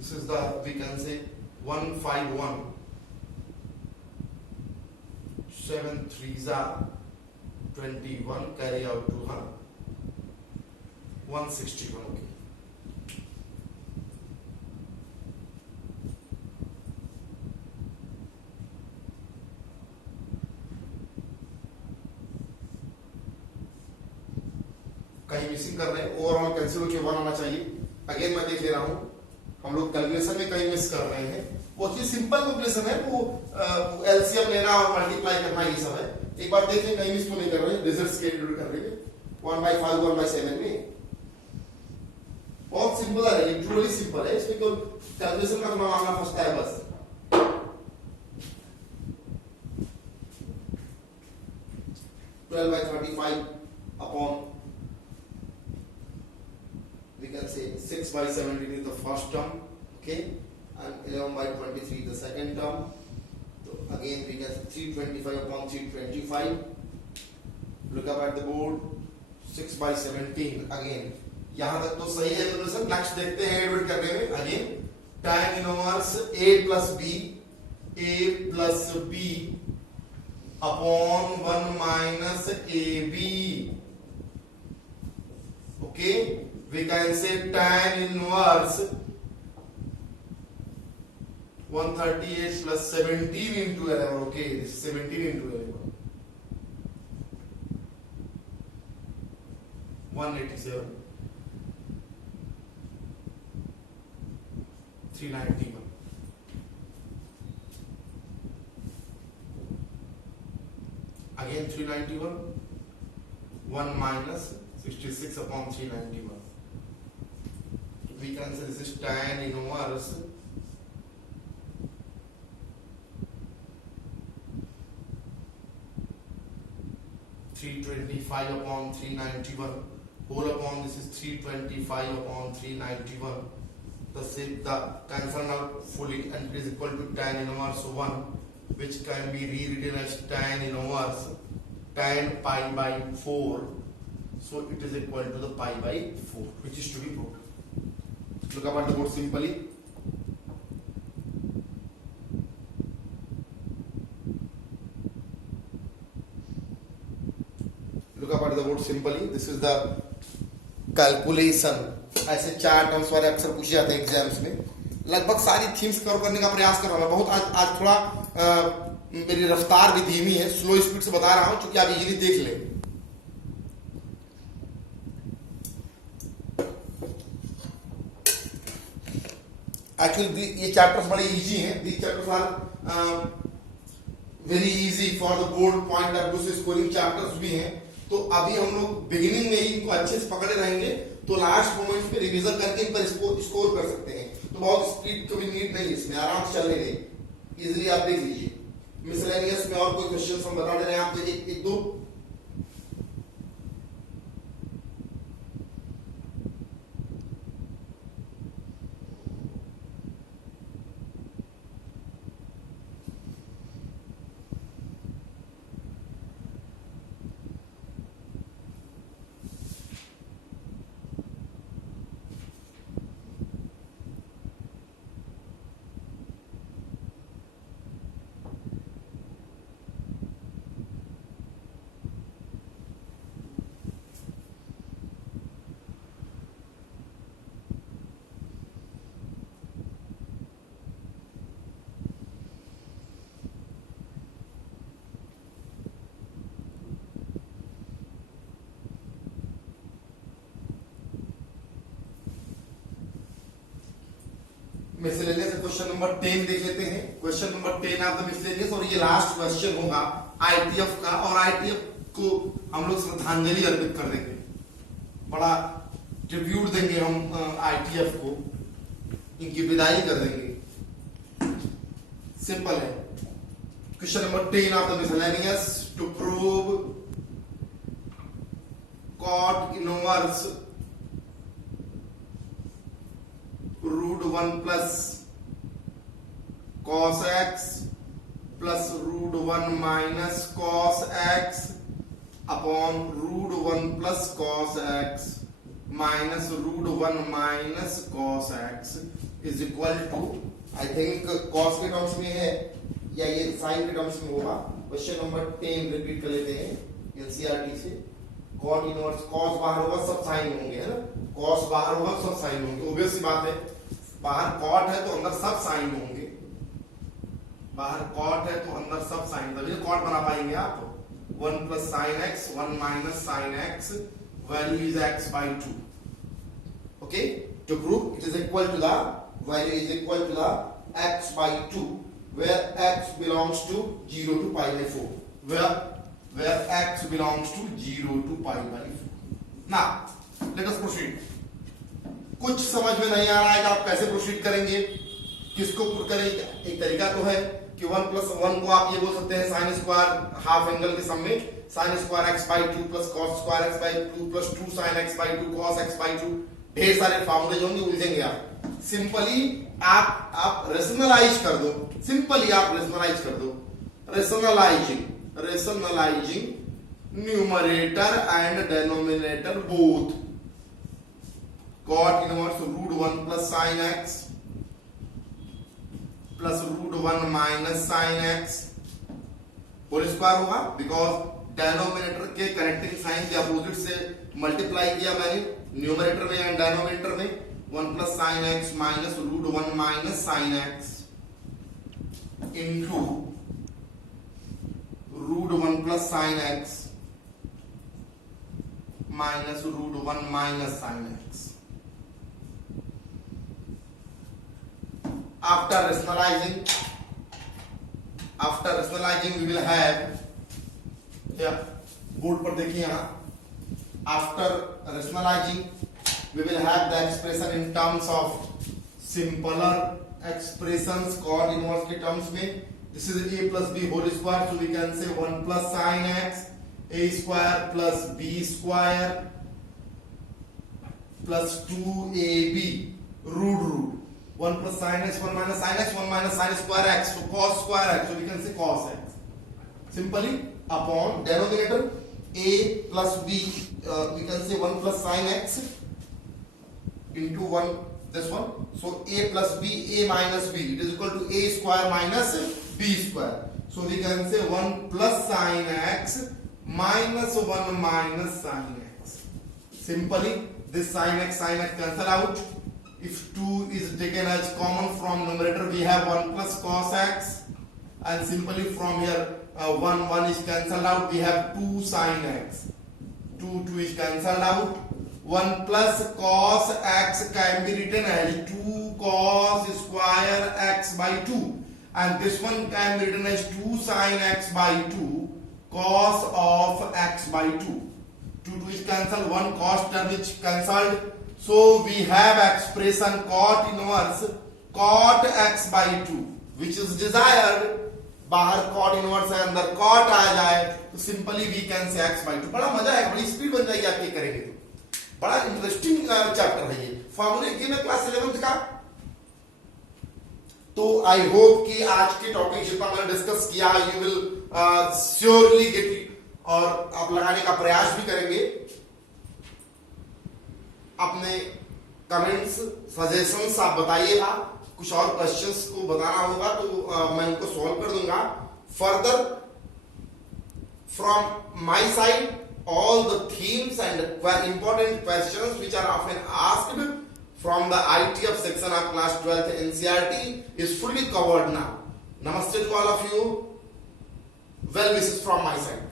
This is the, we can say 151. 7 3s are 21, carry out to 161. Okay. कहीं missing कर रहे हैं, overall cancel होकर 1 आना चाहिए। अगेन मैं देख ले रहा हूं, हम लोग कैलकुलेशन में कहीं मिस कर रहे हैं। वो चीज सिंपल कैलकुलेशन है, वो एलसीएम लेना और मल्टीप्लाई करना ये सब है। एक बार देखें कहीं मिस तो नहीं कर रहे, रिजल्ट्स के एडिट कर रहे हैं 1/5 1/7 में। बहुत सिंपल है, लिटरली सिंपल है, इसमें केवल कैलकुलेशन का मामला फंसता है बस। 12/35 upon, we can say 6/17 is the first term, okay, and 11/23 the second term. So again we can say 325 upon 325. Look up at the board. 6/17 again. यहां तक तो सही है कैलकुलेशन। नेक्स्ट देखते हैं एडिट करने में। Again tan inverse a plus b upon 1 minus ab. Okay, we can say tan inverse 138 plus 17 into 11. Okay, this is 17 into 11. 187. 391. Again 391. 1 minus 66 upon 391. We can say this is tan inverse 325 upon 391. Whole upon this is 325 upon 391. The cancel out fully and it is equal to tan inverse 1, which can be rewritten as tan inverse tan pi by 4. So it is equal to the pi by 4, which is to be proved. Look up at the board simply. Look up at the board simply. This is the calculation. ऐसे 4 terms वाले अक्सर पूछे जाते हैं exams में। लगभग सारी themes cover करने का प्रयास कर रहा हूं। बहुत आज थोड़ा मेरी रफ्तार भी धीमी है, स्लो स्पीड से बता रहा हूं, क्योंकि आप इजीली देख लें। एक्चुअली ये चैप्टर्स बड़े इजी हैं। These chapters are very easy for the board point of view से स्कोरिंग चैप्टर्स भी हैं। तो अभी हम लोग बिगिनिंग में ही इनको अच्छे से पकड़े रहेंगे, तो लास्ट मोमेंट पे रिवीजन करके इन पर स्कोर कर सकते हैं। तो बहुत स्पीड की भी नीड नहीं, इसमें आराम से चलने दें, इजीली आप देख लीजिए। मिसलेनियस में और कोई क्वेश्चन हम बता दे रहे हैं आपको, एक दो। मिसलेनियस क्वेश्चन नंबर 10 देख लेते हैं। Question number 10 of the miscellaneous, और ये लास्ट क्वेश्चन होगा आईटीएफ का। और आईटीएफ को हम लोग श्रद्धांजलि अर्पित कर देंगे, बड़ा ट्रिब्यूट देंगे हम आईटीएफ को, इनकी विदाई कर देंगे। सिंपल है। Question number 10 of the miscellaneous, to prove cot inverse root 1 plus cos x plus root 1 minus cos x upon root 1 plus cos x minus root 1 minus cos x is equal to, I think cos के terms में है या ये sign के terms में होगा। Question number 10 repeat कर लेते हैं एनसीईआरटी से। कॉट इनवर्स, कॉस बाहर होगा सब साइन होंगे, है ना, कॉस बाहर होगा सब साइन होंगे, ऑब्वियस सी बात है, बाहर कॉट है तो अंदर सब साइन होंगे, बाहर कॉट है तो अंदर सब साइन, तभी कॉट बना पाएंगे आप। 1 plus sine x 1 minus sine x, value is x by 2. Okay, to prove it is equal to the value is equal to the x by 2, where x belongs to 0 to pi by 4, where x belongs to 0 to pi by 4. Now let us proceed. कुछ समझ में नहीं आ रहा है कि आप कैसे proceed करेंगे, किसको पुट करेंगे। एक तरीका तो है कि 1 प्लस 1 को आप ये बोल सकते हैं साइन स्क्वायर हाफ एंगल के सम में sine square x by 2 plus cos square x by 2 plus 2 sine x by 2 cos x by 2, ढेर सारे फॉर्मूले होंगे, उलझेंगे आप। सिंपली आप रेशनलाइज कर दो, सिंपली आप रेशनलाइज कर दो, rationalizing numerator and denominator both, cot inverse root 1 plus sine x plus root 1 minus sine x whole square होगा, बिकॉज डेनोमिनेटर के कनेक्टिंग साइन के अपोजिट से मल्टीप्लाई किया मैंने न्यूमरेटर में एंड डेनोमिनेटर में। 1 plus sine x minus root 1 minus sine x into root 1 plus sine x minus root 1 minus sine x. After rationalizing we will have here, board पर देखिए यहाँ, after rationalizing we will have the expression in terms of simpler expressions cot inverse के terms में। This is a plus b whole square, so we can say 1 plus sin x a square plus b square plus 2ab root 1 plus sin x 1 minus sin x 1 minus sin square x, so cos square x, so we can say cos x simply upon denominator a plus b, we can say 1 plus sin x into 1 this one, so a plus b a minus b, it is equal to a square minus b square, so we can say 1 plus sin x minus 1 minus sin x. Simply this sin x cancel out. If 2 is taken as common from numerator, we have 1 plus cos x, and simply from here 1 is cancelled out, we have 2 sin x, 2 is cancelled out, 1 plus cos x can be written as 2 cos square x by 2, and this one can be written as 2 sin x by 2 cos of x by 2, 2 is cancelled, 1 cos term is cancelled, so we have expression cot inverse cot x by 2 which is desired। बाहर cot inverse है, अंदर cot आ जाए तो simply we can say x by 2। बड़ा मजा है, बड़ी speed बन जाएगी आपके करेंगे तो, बड़ा इंटरेस्टिंग चैप्टर है ये, फॉर्मूले के में क्लास 11th का। तो आई होप कि आज के टॉपिक जितना मैंने डिस्कस किया यू विल श्योरली गेट, और आप लगाने का प्रयास भी करेंगे। अपने कमेंट्स सजेशंस आप बताइएगा, कुछ और क्वेश्चंस को बताना होगा तो मैं उनको सॉल्व कर दूंगा। Further from my side all the themes and important questions which are often asked from the ITF section of class 12th NCERT is fully covered now. Namaste to all of you. Well wishes from my side.